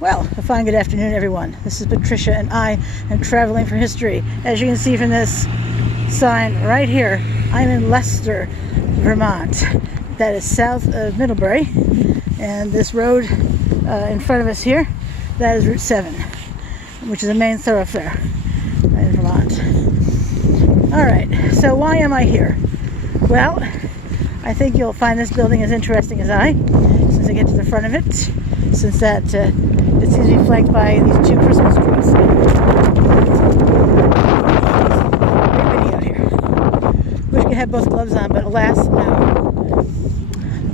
Well, a fine good afternoon, everyone. This is Patricia, and I am traveling for history. As you can see from this sign right here, I'm in Leicester, Vermont. That is south of Middlebury, and this road in front of us here, that is Route 7, which is a main thoroughfare in Vermont. Alright, so why am I here? Well, I think you'll find this building as interesting as I, since I get to the front of it, since that it seems to be flanked by these two Christmas trees. Very windy out here. Wish I could have both gloves on, but alas, no.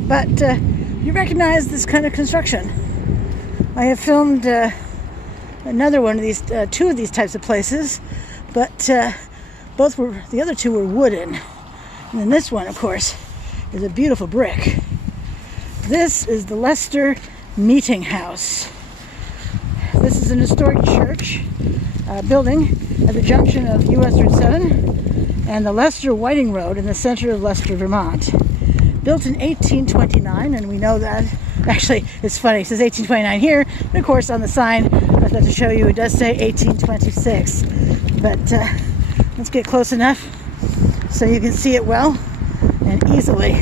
But you recognize this kind of construction. I have filmed another one of these, two of these types of places, but the other two were wooden. And then this one, of course, is a beautiful brick. This is the Leicester Meeting House. This is an historic church building at the junction of US Route 7 and the Leicester-Whiting Road in the center of Leicester, Vermont. Built in 1829, and we know that. Actually, it's funny, it says 1829 here, but of course on the sign I was about to show you, it does say 1826. But let's get close enough so you can see it well and easily.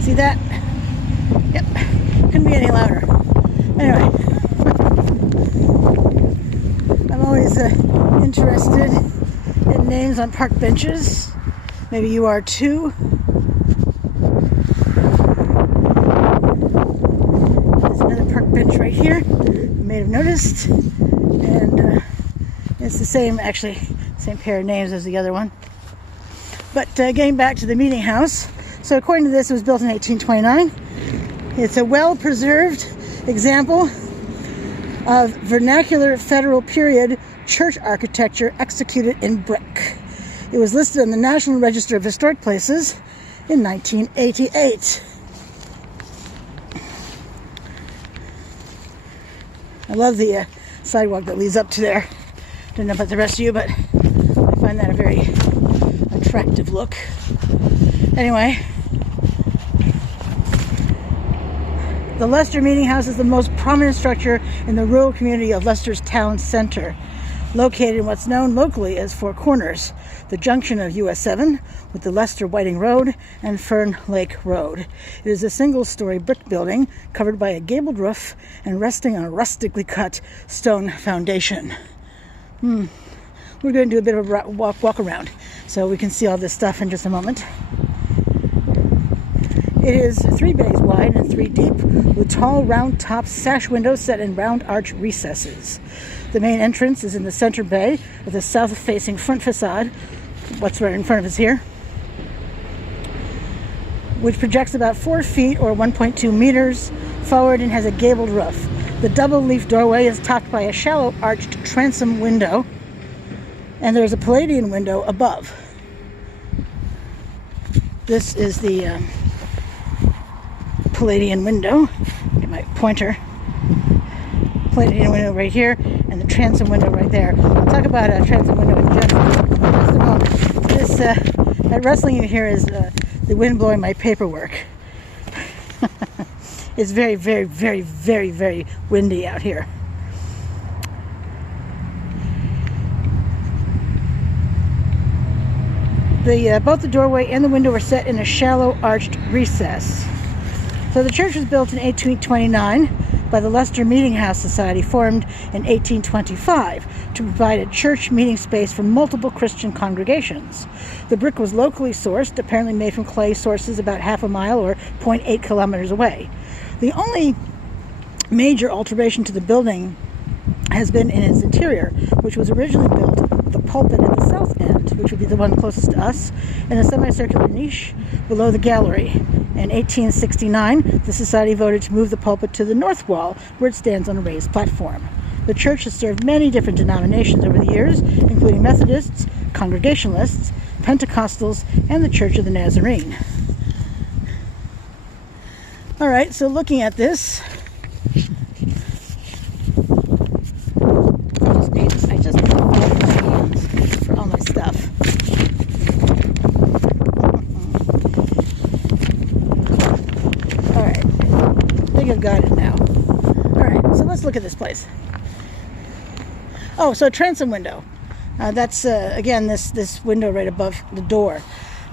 See that? Yep, couldn't be any louder. Anyway, I'm always interested in names on park benches. Maybe you are too. There's another park bench right here, you may have noticed, and it's the same, actually, same pair of names as the other one. But getting back to the meeting house, so according to this, it was built in 1829. It's a well-preserved example of vernacular federal period church architecture executed in brick. It was listed on the National Register of Historic Places in 1988. I love the sidewalk that leads up to there. Don't know about the rest of you, but I find that a very attractive look. Anyway, the Leicester Meeting House is the most prominent structure in the rural community of Leicester's town center, located in what's known locally as Four Corners, the junction of US 7 with the Leicester-Whiting Road and Fern Lake Road. It is a single-story brick building covered by a gabled roof and resting on a rustically cut stone foundation. We're going to do a bit of a walk around so we can see all this stuff in just a moment. It is 3 bays wide and 3 deep, with tall round-top sash windows set in round arch recesses. The main entrance is in the center bay with a south-facing front facade, what's right in front of us here, which projects about 4 feet or 1.2 meters forward and has a gabled roof. The double-leaf doorway is topped by a shallow arched transom window, and there is a Palladian window above. This is the Palladian window. Get my pointer. Palladian window right here, and the transom window right there. I'll talk about a transom window in general in just a moment. This that rustling you hear is the wind blowing my paperwork. It's very, very, very, very, very windy out here. Both the doorway and the window were set in a shallow arched recess. So the church was built in 1829 by the Leicester Meeting House Society, formed in 1825 to provide a church meeting space for multiple Christian congregations. The brick was locally sourced, apparently made from clay sources about half a mile or 0.8 kilometers away. The only major alteration to the building has been in its interior, which was originally built with the pulpit at the south end, which would be the one closest to us, and a semicircular niche below the gallery. In 1869, the Society voted to move the pulpit to the north wall, where it stands on a raised platform. The church has served many different denominations over the years, including Methodists, Congregationalists, Pentecostals, and the Church of the Nazarene. All right, so looking at this, I just need hands for all my stuff. totally guided now. All right, so let's look at this place. Oh, so transom window. That's, again, this window right above the door.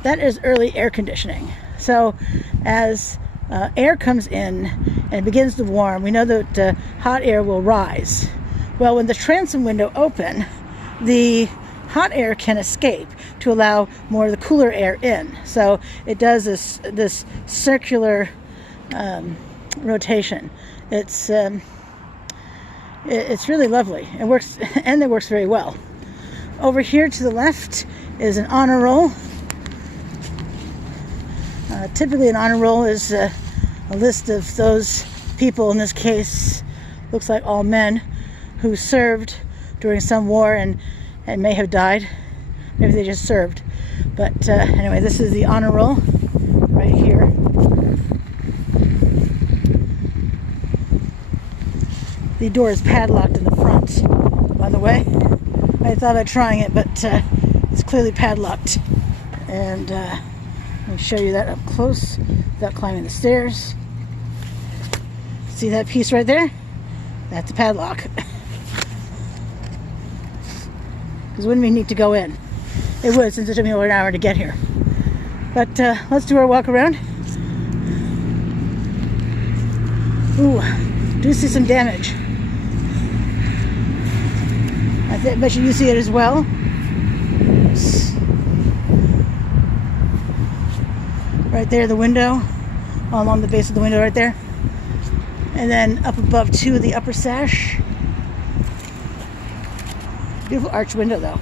That is early air conditioning. So as air comes in and begins to warm, we know that hot air will rise. Well, when the transom window open, the hot air can escape to allow more of the cooler air in. So it does this circular rotation. It's really lovely. It works, and it works very well. Over here to the left is an honor roll. Typically an honor roll is a list of those people, in this case looks like all men, who served during some war and may have died. Maybe they just served. But anyway, this is the honor roll right here. The door is padlocked in the front, by the way. I thought about trying it, but it's clearly padlocked. And let me show you that up close without climbing the stairs. See that piece right there? That's a padlock. Because wouldn't we need to go in? It would, since it took me over an hour to get here. But let's do our walk around. Ooh, do see some damage. I bet you see it as well. Oops. Right there, the window, all along the base of the window right there. And then up above too, the upper sash. Beautiful arch window though.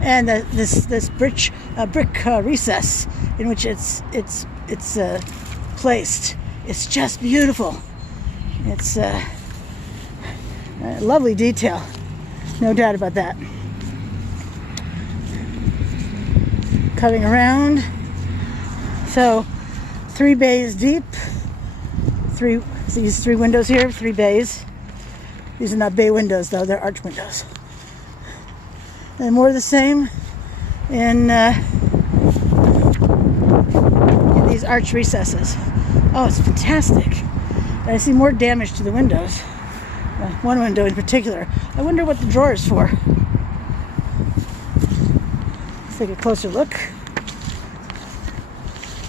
And this brick recess in which it's placed. It's just beautiful. It's a lovely detail. No doubt about that. Cutting around. So 3 bays deep. These 3 windows here, 3 bays. These are not bay windows though, they're arch windows. And more of the same in these arch recesses. Oh, it's fantastic. And I see more damage to the windows. One window in particular. I wonder what the drawer is for. Let's take a closer look.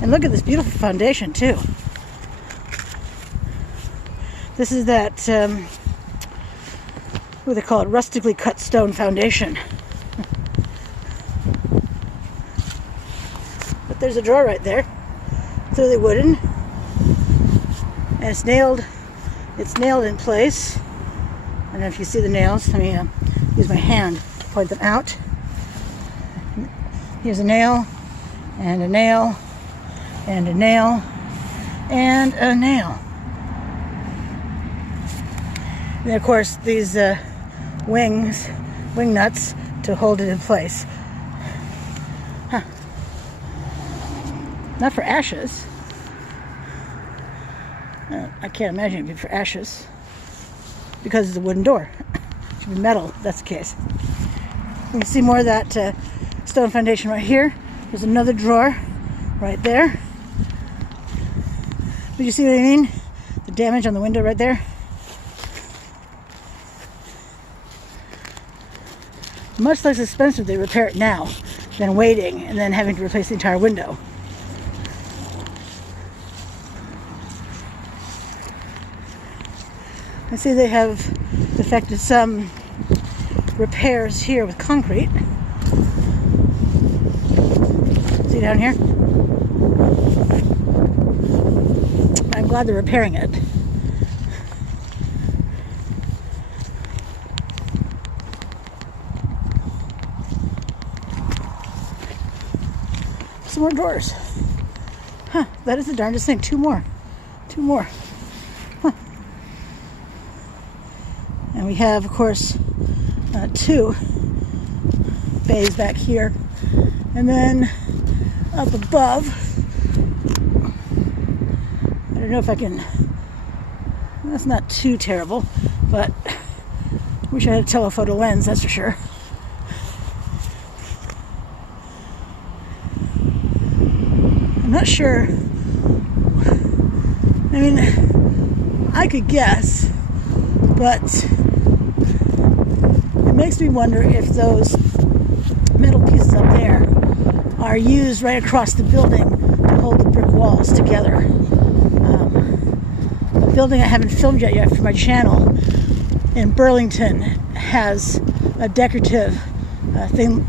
And look at this beautiful foundation too. This is that, what do they call it, rustically cut stone foundation. But there's a drawer right there, clearly wooden, and it's nailed in place. I don't know if you see the nails. Let me use my hand to point them out. Here's a nail, and a nail, and a nail, and a nail. And of course these wing nuts to hold it in place. Huh. Not for ashes. I can't imagine it'd be for ashes because it's a wooden door. It should be metal if that's the case. You can see more of that stone foundation right here. There's another drawer right there. But you see what I mean? The damage on the window right there. Much less expensive to repair it now than waiting and then having to replace the entire window. I see they have effected some repairs here with concrete. See down here? I'm glad they're repairing it. Some more drawers. Huh, that is the darndest thing. 2 more. 2 more. Huh. And we have, of course, 2 bays back here. And then up above, I don't know if I can, that's not too terrible, but I wish I had a telephoto lens, that's for sure. I'm not sure. I mean, I could guess, but it makes me wonder if those metal pieces up there are used right across the building to hold the brick walls together. A building I haven't filmed yet for my channel in Burlington has a decorative thing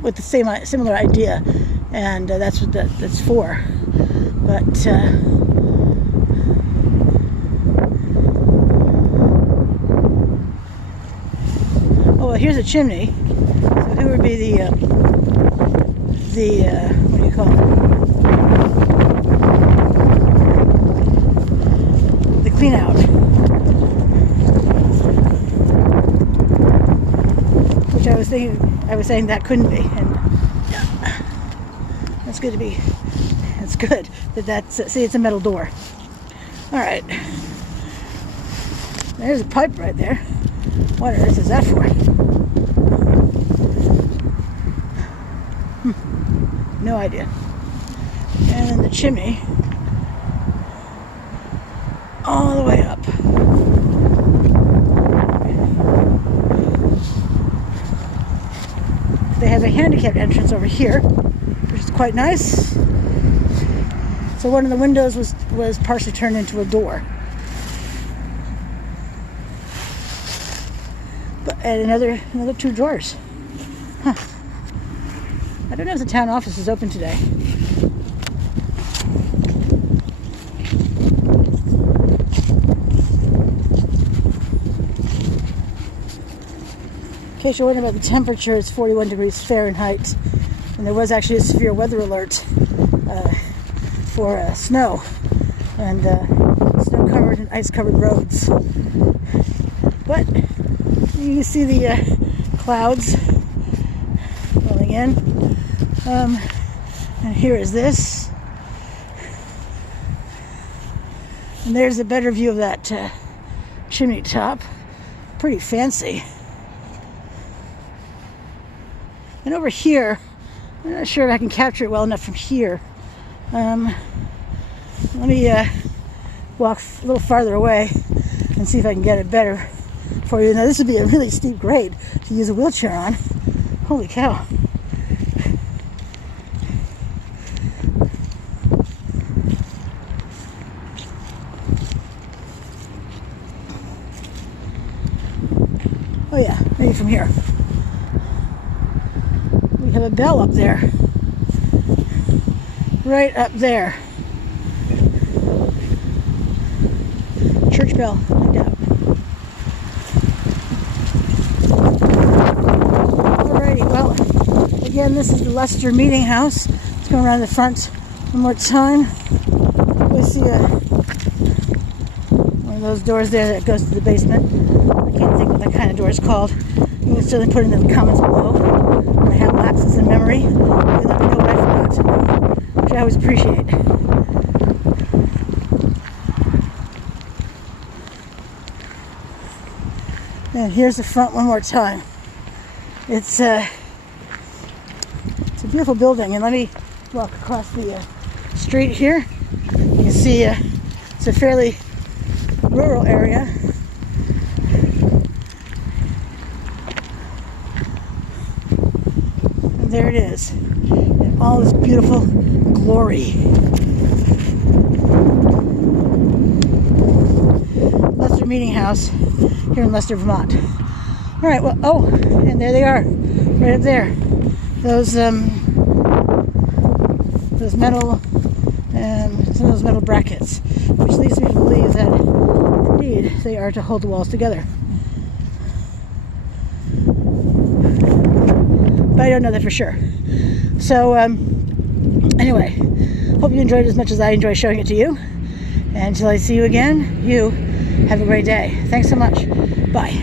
with the similar idea, and that's what that's for. But oh, well, here's a chimney. So who would be the what do you call it? The clean out. Which I was saying that couldn't be, and that's good to be. It's good that's see, it's a metal door. All right, there's a pipe right there. What on earth is that for? No idea. And then the chimney all the way up. They have a handicapped entrance over here, which is quite nice. So one of the windows was partially turned into a door. And another 2 drawers. Huh. I don't know if the town office is open today. In case you're wondering about the temperature, it's 41 degrees Fahrenheit, and there was actually a severe weather alert for snow and snow-covered and ice-covered roads. But you can see the clouds rolling in, and here is this, and there's a better view of that chimney top. Pretty fancy. And over here, I'm not sure if I can capture it well enough from here. Let me walk a little farther away and see if I can get it better for you. Now, this would be a really steep grade to use a wheelchair on. Holy cow. Oh yeah, maybe from here. We have a bell up there. Right up there. Church bell, no doubt. Alrighty, well, again, this is the Leicester Meeting House. Let's go around the front one more time. We see one of those doors there that goes to the basement. I can't think what that kind of door is called. You can certainly put it in the comments below. When I have lapses in memory, you let me know what I forgot, which I always appreciate. And here's the front one more time. It's a beautiful building, and let me walk across the street here. You can see it's a fairly rural area. And there it is, in all this beautiful glory. Leicester Meeting House here in Leicester, Vermont. All right, well, oh, and there they are, right up there. Those metal, some of those metal brackets, which leads me to believe that indeed they are to hold the walls together. But I don't know that for sure. So anyway, hope you enjoyed it as much as I enjoy showing it to you. And until I see you again, you have a great day. Thanks so much. Bye.